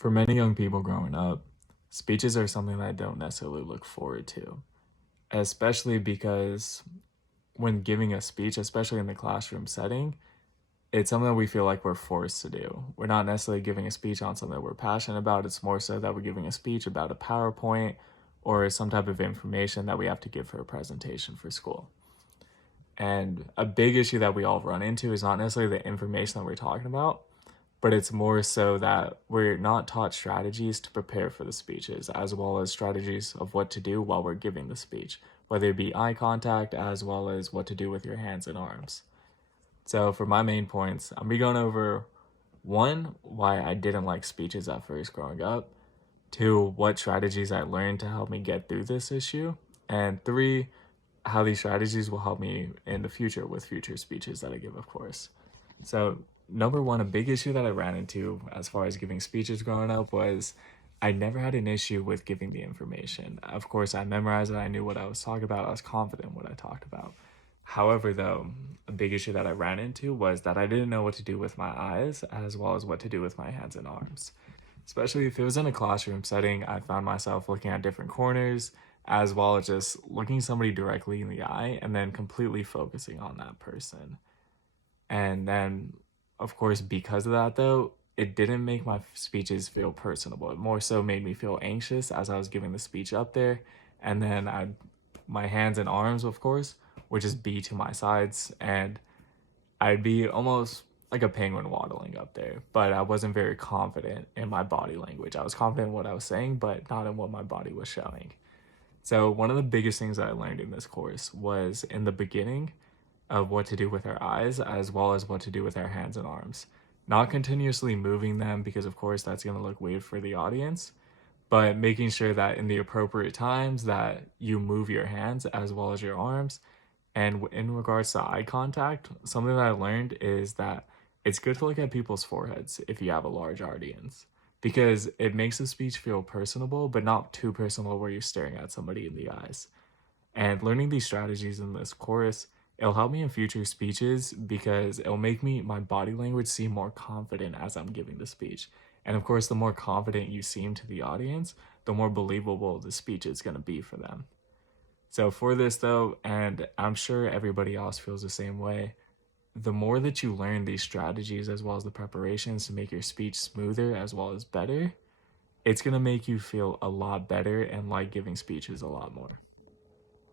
For many young people growing up, speeches are something that I don't necessarily look forward to, especially because when giving a speech, especially in the classroom setting, it's something that we feel like we're forced to do. We're not necessarily giving a speech on something that we're passionate about. It's more so that we're giving a speech about a PowerPoint or some type of information that we have to give for a presentation for school. And a big issue that we all run into is not necessarily the information that we're talking about, but it's more so that we're not taught strategies to prepare for the speeches, as well as strategies of what to do while we're giving the speech, whether it be eye contact, as well as what to do with your hands and arms. So for my main points, I'm gonna be going over one, why I didn't like speeches at first growing up, two, what strategies I learned to help me get through this issue, and three, how these strategies will help me in the future with future speeches that I give, of course. So, number one, a big issue that I ran into as far as giving speeches growing up was I never had an issue with giving the information. Of course, I memorized it, I knew what I was talking about, I was confident in what I talked about. However, though, a big issue that I ran into was that I didn't know what to do with my eyes as well as what to do with my hands and arms. Especially if it was in a classroom setting, I found myself looking at different corners as well as just looking somebody directly in the eye and then completely focusing on that person. And then, of course, because of that, though, it didn't make my speeches feel personable. It more so made me feel anxious as I was giving the speech up there. And then my hands and arms, of course, would just be to my sides, and I'd be almost like a penguin waddling up there. But I wasn't very confident in my body language. I was confident in what I was saying, but not in what my body was showing. So, one of the biggest things that I learned in this course was in the beginning of what to do with our eyes as well as what to do with our hands and arms. Not continuously moving them because, of course, that's going to look weird for the audience, but making sure that in the appropriate times that you move your hands as well as your arms. And in regards to eye contact, something that I learned is that it's good to look at people's foreheads if you have a large audience because it makes the speech feel personable, but not too personal where you're staring at somebody in the eyes. And learning these strategies in this course, it'll help me in future speeches because it'll make me my body language seem more confident as I'm giving the speech. And of course, the more confident you seem to the audience, the more believable the speech is going to be for them. So for this though, and I'm sure everybody else feels the same way, the more that you learn these strategies as well as the preparations to make your speech smoother as well as better, it's going to make you feel a lot better and like giving speeches a lot more.